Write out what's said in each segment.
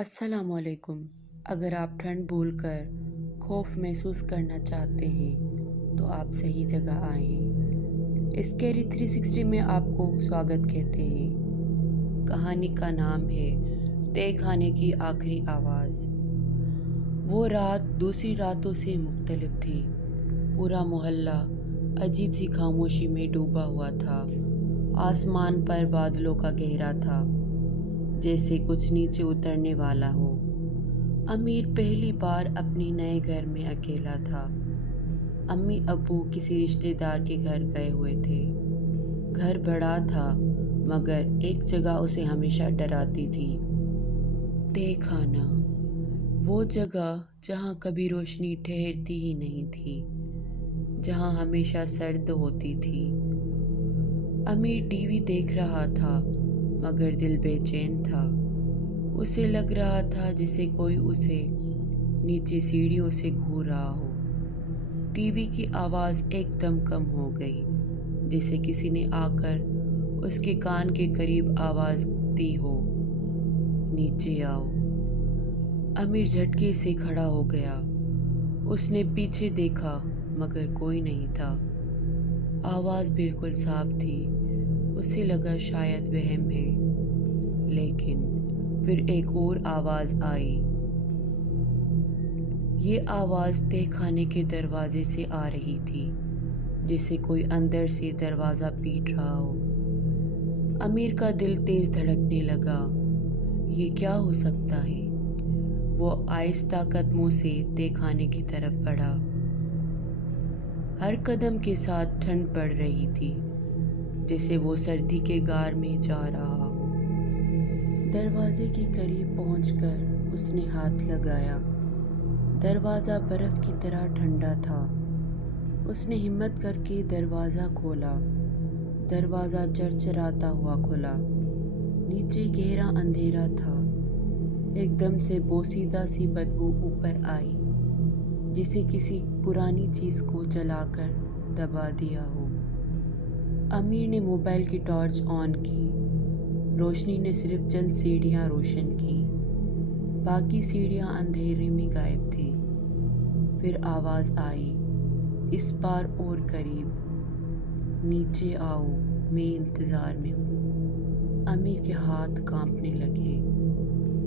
السلام علیکم۔ اگر آپ ٹھنڈ بھول کر خوف محسوس کرنا چاہتے ہیں تو آپ صحیح جگہ آئے ہیں۔ اسکیری 360 میں آپ کو سواگت کہتے ہیں۔ کہانی کا نام ہے تہہ خانے کی آخری آواز۔ وہ رات دوسری راتوں سے مختلف تھی۔ پورا محلہ عجیب سی خاموشی میں ڈوبا ہوا تھا۔ آسمان پر بادلوں کا گھیرا تھا، جیسے کچھ نیچے اترنے والا ہو۔ امیر پہلی بار اپنے نئے گھر میں اکیلا تھا۔ امی ابو کسی رشتہ دار کے گھر گئے ہوئے تھے۔ گھر بڑا تھا، مگر ایک جگہ اسے ہمیشہ ڈراتی تھی۔ تہہ خانہ، وہ جگہ جہاں کبھی روشنی ٹھہرتی ہی نہیں تھی، جہاں ہمیشہ سرد ہوتی تھی۔ امیر ٹی وی دیکھ رہا تھا، مگر دل بے چین تھا۔ اسے لگ رہا تھا جیسے کوئی اسے نیچے سیڑھیوں سے گھور رہا ہو۔ ٹی وی کی آواز ایک دم کم ہو گئی، جیسے کسی نے آ کر اس کے کان کے قریب آواز دی ہو، نیچے آؤ۔ امیر جھٹکے سے کھڑا ہو گیا۔ اس نے پیچھے دیکھا، مگر کوئی نہیں تھا۔ آواز بالکل صاف تھی۔ اسے لگا شاید وہم ہے، لیکن پھر ایک اور آواز آئی۔ یہ آواز تہہ خانے کے دروازے سے آ رہی تھی، جیسے کوئی اندر سے دروازہ پیٹ رہا ہو۔ امیر کا دل تیز دھڑکنے لگا۔ یہ کیا ہو سکتا ہے؟ وہ آہستہ قدموں سے تہہ خانے کی طرف بڑھا۔ ہر قدم کے ساتھ ٹھنڈ بڑھ رہی تھی، جیسے وہ سردی کے غار میں جا رہا ہو۔ دروازے کے قریب پہنچ کر اس نے ہاتھ لگایا۔ دروازہ برف کی طرح ٹھنڈا تھا۔ اس نے ہمت کر کے دروازہ کھولا۔ دروازہ چرچراتا ہوا کھلا۔ نیچے گہرا اندھیرا تھا۔ ایک دم سے بوسیدہ سی بدبو اوپر آئی، جیسے کسی پرانی چیز کو جلا کر دبا دیا ہو۔ امیر نے موبائل کی ٹارچ آن کی۔ روشنی نے صرف چند سیڑھیاں روشن کیں، باقی سیڑھیاں اندھیرے میں غائب تھیں۔ پھر آواز آئی، اس بار اور قریب، نیچے آؤ، میں انتظار میں ہوں۔ امیر کے ہاتھ کانپنے لگے۔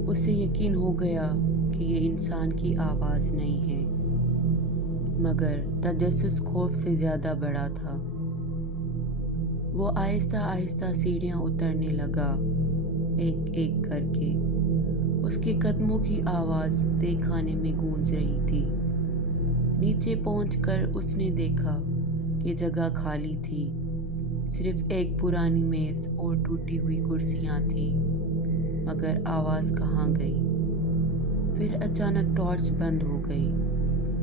اسے یقین ہو گیا کہ یہ انسان کی آواز نہیں ہے، مگر تجسس خوف سے زیادہ بڑا تھا۔ وہ آہستہ آہستہ سیڑھیاں اترنے لگا، ایک ایک کر کے۔ اس کے قدموں کی آواز تہہ خانے میں گونج رہی تھی۔ نیچے پہنچ کر اس نے دیکھا کہ جگہ خالی تھی، صرف ایک پرانی میز اور ٹوٹی ہوئی کرسیاں تھیں، مگر آواز کہاں گئی؟ پھر اچانک ٹارچ بند ہو گئی۔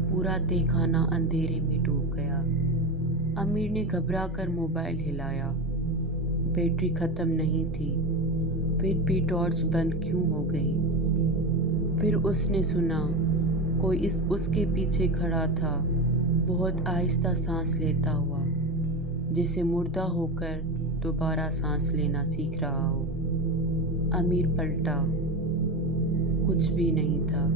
پورا تہہ خانہ اندھیرے میں ڈوب گیا۔ امیر نے گھبرا کر موبائل ہلایا۔ بیٹری ختم نہیں تھی۔ پھر بھی ٹارچ بند کیوں ہو گئی؟ پھر اس نے سنا کوئی اس کے پیچھے کھڑا تھا، بہت آہستہ سانس لیتا ہوا، جیسے مردہ ہو کر دوبارہ سانس لینا سیکھ رہا ہو۔ امیر پلٹا۔ کچھ بھی نہیں تھا،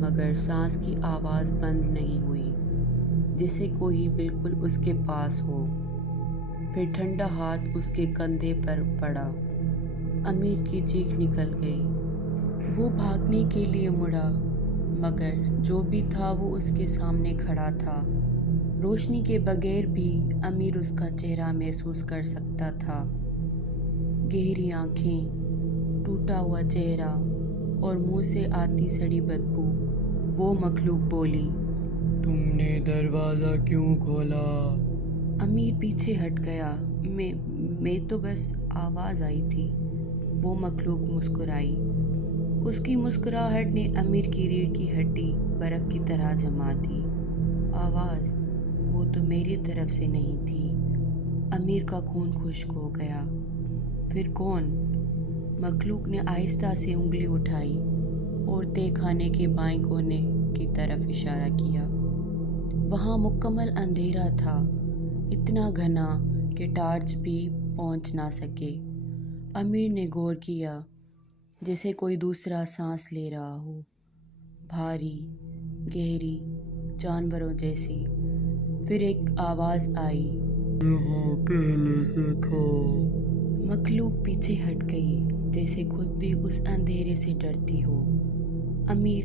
مگر سانس کی آواز بند نہیں ہوئی، جیسے کوئی بالکل اس کے پاس ہو۔ پھر ٹھنڈا ہاتھ اس کے کندھے پر پڑا۔ امیر کی چیخ نکل گئی۔ وہ بھاگنے کے لیے مڑا، مگر جو بھی تھا وہ اس کے سامنے کھڑا تھا۔ روشنی کے بغیر بھی امیر اس کا چہرہ محسوس کر سکتا تھا۔ گہری آنکھیں، ٹوٹا ہوا چہرہ اور منہ سے آتی سڑی بدبو۔ وہ مخلوق بولی، تم نے دروازہ کیوں کھولا؟ امیر پیچھے ہٹ گیا۔ میں تو بس آواز آئی تھی۔ وہ مخلوق مسکرائی۔ اس کی مسکراہٹ نے امیر کی ریڑھ کی ہڈی برف کی طرح جما دی۔ آواز، وہ تو میری طرف سے نہیں تھی۔ امیر کا خون خشک ہو گیا۔ پھر کون؟ مخلوق نے آہستہ سے انگلی اٹھائی اور تہہ خانے کے بائیں کونے کی طرف اشارہ کیا۔ وہاں مکمل اندھیرا تھا، اتنا گھنا کہ ٹارچ بھی پہنچ نہ سکے۔ امیر نے غور کیا۔ جیسے کوئی دوسرا سانس لے رہا ہو، بھاری، گہری، جانوروں جیسی۔ پھر ایک آواز آئی، یہاں پہلے سے تھا۔ مخلوق پیچھے ہٹ گئی، جیسے خود بھی اس اندھیرے سے ڈرتی ہو۔ امیر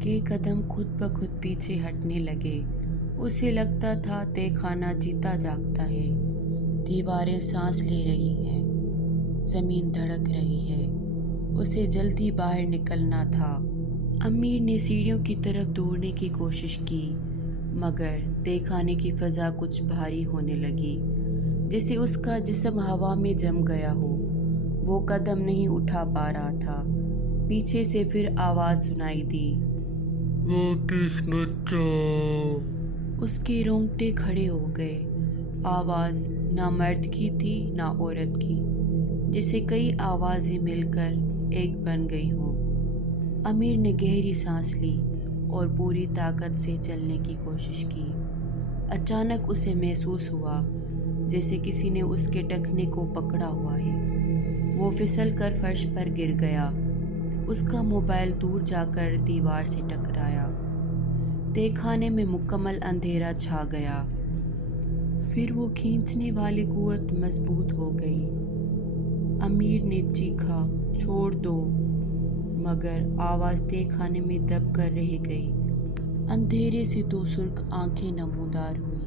کے قدم خود بخود پیچھے ہٹنے لگے۔ اسے لگتا تھا تہہ خانہ جیتا جاگتا ہے، دیواریں سانس لے رہی ہیں، زمین دھڑک رہی ہے۔ اسے جلدی باہر نکلنا تھا۔ امیر نے سیڑھیوں کی طرف دوڑنے کی کوشش کی، مگر تہہ خانے کی فضا کچھ بھاری ہونے لگی، جیسے اس کا جسم ہوا میں جم گیا ہو۔ وہ قدم نہیں اٹھا پا رہا تھا۔ پیچھے سے پھر آواز سنائی دی، واپس مت جاؤ۔ اس کے رونگٹے کھڑے ہو گئے۔ آواز نہ مرد کی تھی نہ عورت کی، جیسے کئی آوازیں مل کر ایک بن گئی ہوں۔ امیر نے گہری سانس لی اور پوری طاقت سے چلنے کی کوشش کی۔ اچانک اسے محسوس ہوا جیسے کسی نے اس کے ٹخنے کو پکڑا ہوا ہے۔ وہ پھسل کر فرش پر گر گیا۔ اس کا موبائل دور جا کر دیوار سے ٹکرایا۔ تہہ خانے میں مکمل اندھیرا چھا گیا۔ پھر وہ کھینچنے والی قوت مضبوط ہو گئی۔ امیر نے چیخا، چھوڑ دو، مگر آواز تہہ خانے میں دب کر رہ گئی۔ اندھیرے سے دو سرخ آنکھیں نمودار ہوئیں۔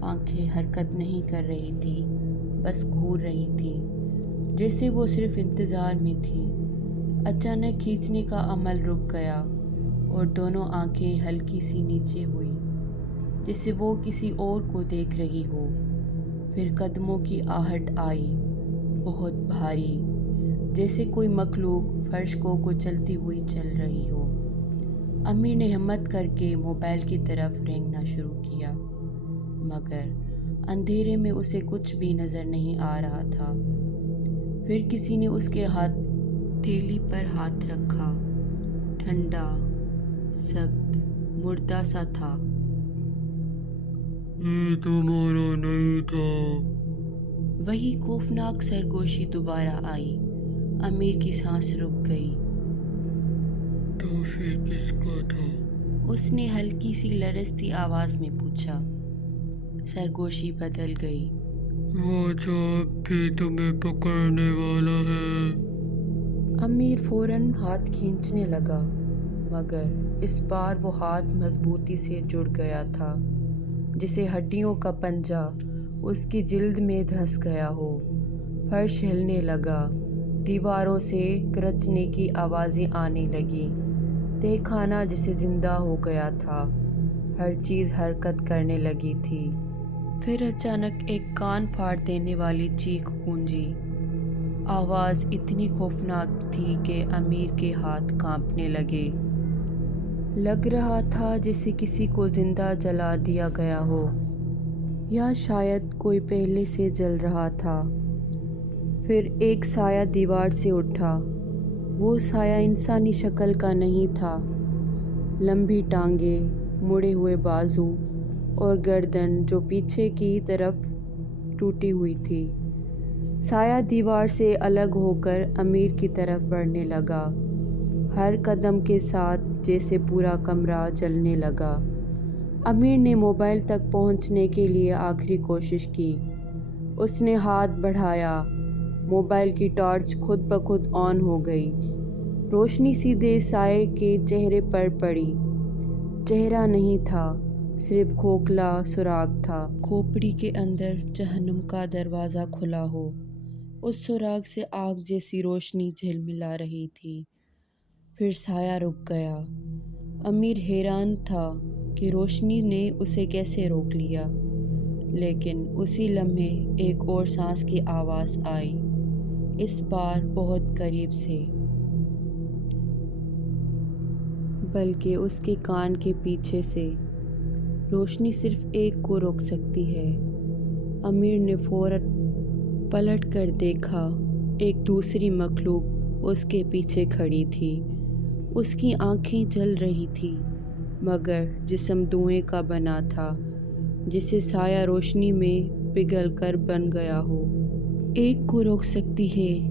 آنکھیں حرکت نہیں کر رہی تھی، بس گھور رہی تھی، جیسے وہ صرف انتظار میں تھی۔ اچانک کھینچنے کا عمل رک گیا اور دونوں آنکھیں ہلکی سی نیچے ہوئی، جیسے وہ کسی اور کو دیکھ رہی ہو۔ پھر قدموں کی آہٹ آئی، بہت بھاری، جیسے کوئی مخلوق فرش کو کچلتی ہوئی چل رہی ہو۔ امیر نے ہمت کر کے موبائل کی طرف رینگنا شروع کیا، مگر اندھیرے میں اسے کچھ بھی نظر نہیں آ رہا تھا۔ پھر کسی نے اس کے ہتھیلی پر ہاتھ رکھا، ٹھنڈا، سخت، مردہ سا تھا۔ یہ تمہارا نہیں تھا۔ وہی خوفناک سرگوشی دوبارہ آئی۔ امیر کی سانس رک گئی۔ تو پھر کس کا تھا؟ اس نے ہلکی سی لرزتی آواز میں پوچھا۔ سرگوشی بدل گئی۔ وہ جو اب بھی تمہیں پکڑنے والا ہے۔ امیر فوراً ہاتھ کھینچنے لگا، مگر اس بار وہ ہاتھ مضبوطی سے جڑ گیا تھا، جیسے ہڈیوں کا پنجہ اس کی جلد میں دھنس گیا ہو۔ فرش ہلنے لگا، دیواروں سے کرچنے کی آوازیں آنے لگیں۔ تہہ خانہ جیسے زندہ ہو گیا تھا، ہر چیز حرکت کرنے لگی تھی۔ پھر اچانک ایک کان پھاڑ دینے والی چیخ گونجی۔ آواز اتنی خوفناک تھی کہ امیر کے ہاتھ کانپنے لگے۔ لگ رہا تھا جیسے کسی کو زندہ جلا دیا گیا ہو، یا شاید کوئی پہلے سے جل رہا تھا۔ پھر ایک سایہ دیوار سے اٹھا۔ وہ سایہ انسانی شکل کا نہیں تھا۔ لمبی ٹانگیں، مڑے ہوئے بازو اور گردن جو پیچھے کی طرف ٹوٹی ہوئی تھی۔ سایہ دیوار سے الگ ہو کر امیر کی طرف بڑھنے لگا، ہر قدم کے ساتھ جیسے پورا کمرہ جلنے لگا۔ امیر نے موبائل تک پہنچنے کے لیے آخری کوشش کی۔ اس نے ہاتھ بڑھایا، موبائل کی ٹارچ خود بخود آن ہو گئی۔ روشنی سیدھے سائے کے چہرے پر پڑی۔ چہرہ نہیں تھا، صرف کھوکھلا سوراخ تھا۔ کھوپڑی کے اندر جہنم کا دروازہ کھلا ہو۔ اس سوراخ سے آگ جیسی روشنی جھلملا رہی تھی۔ پھر سایہ رک گیا۔ امیر حیران تھا کہ روشنی نے اسے کیسے روک لیا، لیکن اسی لمحے ایک اور سانس کی آواز آئی، اس بار بہت قریب سے، بلکہ اس کے کان کے پیچھے سے۔ روشنی صرف ایک کو روک سکتی ہے۔ امیر نے فوراً پلٹ کر دیکھا، ایک دوسری مخلوق اس کے پیچھے کھڑی تھی۔ اس کی آنکھیں جل رہی تھیں، مگر جسم دھوئیں کا بنا تھا، جیسے سایہ روشنی میں پگھل کر بن گیا ہو۔ ایک کو روک سکتی ہے،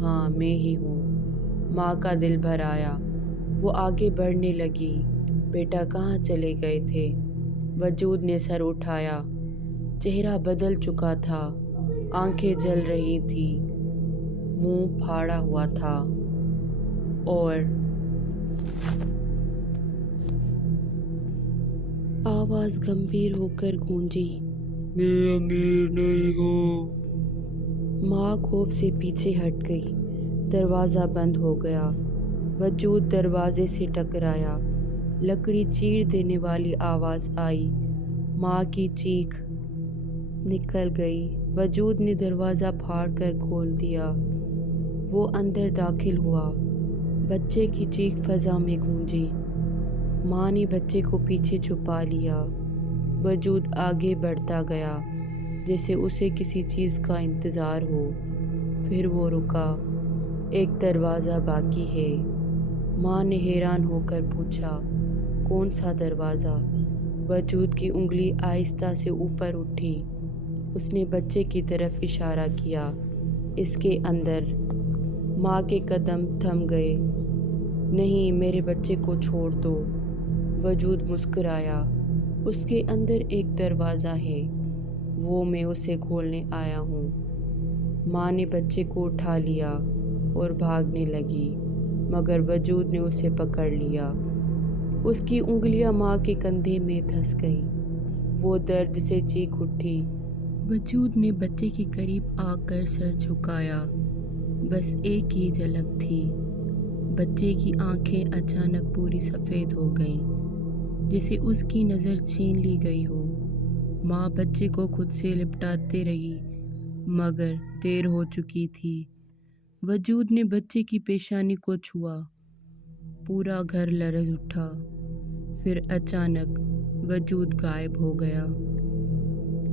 ہاں میں ہی ہوں۔ ماں کا دل بھر آیا۔ وہ آگے بڑھنے لگی۔ بیٹا کہاں چلے گئے تھے؟ وجود نے سر اٹھایا۔ چہرہ بدل چکا تھا، آنکھیں جل رہی تھیں، منہ پھاڑا ہوا تھا اور آواز گمبھیر ہو کر گونجی، میں امیر نہیں ہوں۔ ماں خوف سے پیچھے ہٹ گئی۔ دروازہ بند ہو گیا۔ وجود دروازے سے ٹکرایا۔ لکڑی چیر دینے والی آواز آئی۔ ماں کی چیخ نکل گئی۔ وجود نے دروازہ پھاڑ کر کھول دیا۔ وہ اندر داخل ہوا۔ بچے کی چیخ فضا میں گونجی۔ ماں نے بچے کو پیچھے چھپا لیا۔ وجود آگے بڑھتا گیا جیسے اسے کسی چیز کا انتظار ہو۔ پھر وہ رکا۔ ایک دروازہ باقی ہے۔ ماں نے حیران ہو کر پوچھا، کون سا دروازہ؟ وجود کی انگلی آہستہ سے اوپر اٹھی۔ اس نے بچے کی طرف اشارہ کیا۔ اس کے اندر۔ ماں کے قدم تھم گئے۔ نہیں، میرے بچے کو چھوڑ دو۔ وجود مسکرایا۔ اس کے اندر ایک دروازہ ہے، وہ میں اسے کھولنے آیا ہوں۔ ماں نے بچے کو اٹھا لیا اور بھاگنے لگی، مگر وجود نے اسے پکڑ لیا۔ اس کی انگلیاں ماں کے کندھے میں دھس گئیں۔ وہ درد سے چیخ اٹھی۔ وجود نے بچے کے قریب آ کر سر جھکایا۔ بس ایک ہی جھلک تھی۔ بچے کی آنکھیں اچانک پوری سفید ہو گئیں، جیسے اس کی نظر چھین لی گئی ہو۔ ماں بچے کو خود سے لپٹاتے رہی، مگر دیر ہو چکی تھی۔ وجود نے بچے کی پیشانی کو چھوا۔ پورا گھر لرز اٹھا۔ پھر اچانک وجود غائب ہو گیا۔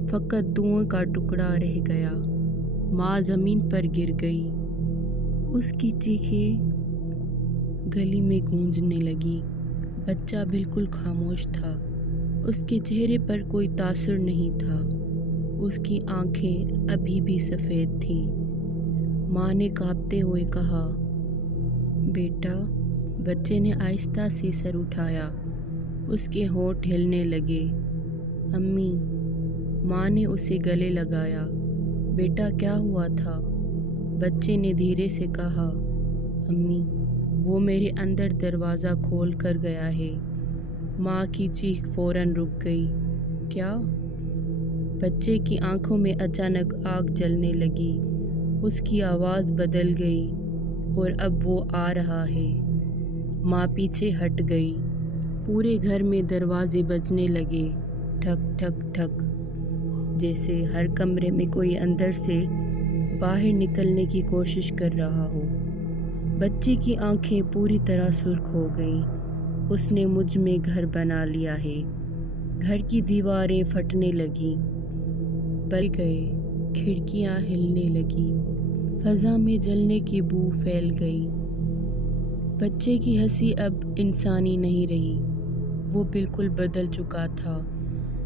فقط دھوئیں کا ٹکڑا رہ گیا۔ ماں زمین پر گر گئی۔ اس کی چیخیں گلی میں گونجنے لگی۔ بچہ بالکل خاموش تھا۔ اس کے چہرے پر کوئی تاثر نہیں تھا۔ اس کی آنکھیں ابھی بھی سفید تھیں۔ ماں نے کانپتے ہوئے کہا، بیٹا۔ بچے نے آہستہ سے سر اٹھایا۔ اس کے ہونٹ ہلنے لگے۔ امی۔ ماں نے اسے گلے لگایا۔ بیٹا کیا ہوا تھا؟ بچے نے دھیرے سے کہا، امی، وہ میرے اندر دروازہ کھول کر گیا ہے۔ ماں کی چیخ فوراً رک گئی۔ کیا؟ بچے کی آنکھوں میں اچانک آگ جلنے لگی۔ اس کی آواز بدل گئی، اور اب وہ آ رہا ہے۔ ماں پیچھے ہٹ گئی۔ پورے گھر میں دروازے بجنے لگے، ٹھک ٹھک ٹھک، جیسے ہر کمرے میں کوئی اندر سے باہر نکلنے کی کوشش کر رہا ہو۔ بچے کی آنکھیں پوری طرح سرخ ہو گئیں۔ اس نے مجھ میں گھر بنا لیا ہے۔ گھر کی دیواریں پھٹنے لگیں، بل گئے، کھڑکیاں ہلنے لگیں، فضا میں جلنے کی بو پھیل گئی۔ بچے کی ہنسی اب انسانی نہیں رہی، وہ بالکل بدل چکا تھا۔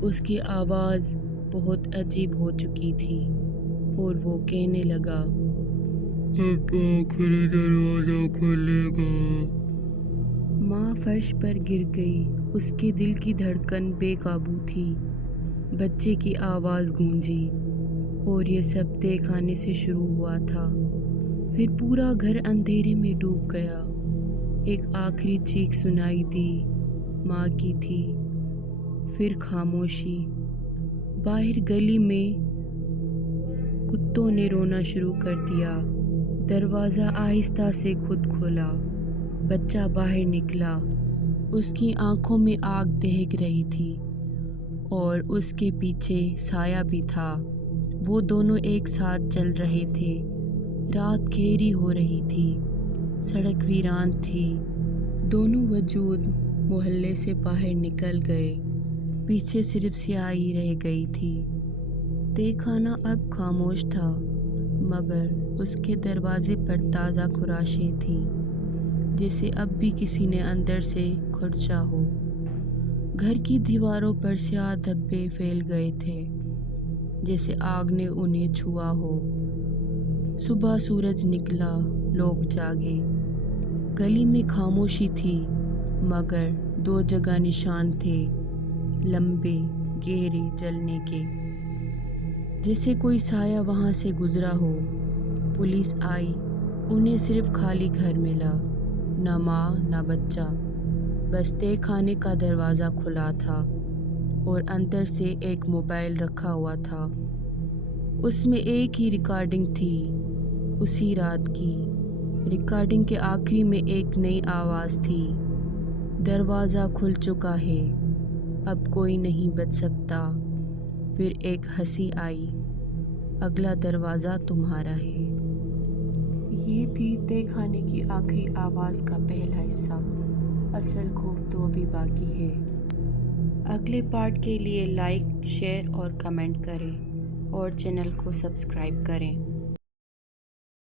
اس کی آواز بہت عجیب ہو چکی تھی، اور وہ کہنے لگا، اب آخری دروازہ کھلے گا۔ ماں فرش پر گر گئی۔ اس کے دل کی دھڑکن بے قابو تھی۔ بچے کی آواز گونجی، اور یہ سب طے خانے سے شروع ہوا تھا۔ پھر پورا گھر اندھیرے میں ڈوب گیا۔ ایک آخری چیخ سنائی دی، ماں کی تھی۔ پھر خاموشی۔ باہر گلی میں کتوں نے رونا شروع کر دیا۔ دروازہ آہستہ سے خود کھلا۔ بچہ باہر نکلا۔ اس کی آنکھوں میں آگ دہک رہی تھی، اور اس کے پیچھے سایہ بھی تھا۔ وہ دونوں ایک ساتھ چل رہے تھے۔ رات گہری ہو رہی تھی۔ سڑک ویران تھی۔ دونوں وجود محلے سے باہر نکل گئے۔ پیچھے صرف سیاہی رہ گئی تھی۔ طے خانہ اب خاموش تھا، مگر اس کے دروازے پر تازہ خراشیں تھیں، جیسے اب بھی کسی نے اندر سے کھرچا ہو۔ گھر کی دیواروں پر سیاہ دھبے پھیل گئے تھے، جیسے آگ نے انہیں چھوا ہو۔ صبح سورج نکلا، لوگ جاگے، گلی میں خاموشی تھی، مگر 2 جگہ نشان تھے، لمبے گہرے جلنے کے، جیسے کوئی سایہ وہاں سے گزرا ہو۔ پولیس آئی، انہیں صرف خالی گھر ملا، نہ ماں نہ بچہ، بس تہہ خانے کا دروازہ کھلا تھا اور اندر سے ایک موبائل رکھا ہوا تھا۔ اس میں ایک ہی ریکارڈنگ تھی، اسی رات کی۔ ریکارڈنگ کے آخری میں ایک نئی آواز تھی، دروازہ کھل چکا ہے، اب کوئی نہیں بچ سکتا۔ پھر ایک ہنسی آئی، اگلا دروازہ تمہارا ہے۔ یہ تھی تہہ خانے کی آخری آواز کا پہلا حصہ۔ اصل خوف تو ابھی باقی ہے۔ اگلے پارٹ کے لیے لائک، شیئر اور کمنٹ کریں اور چینل کو سبسکرائب کریں۔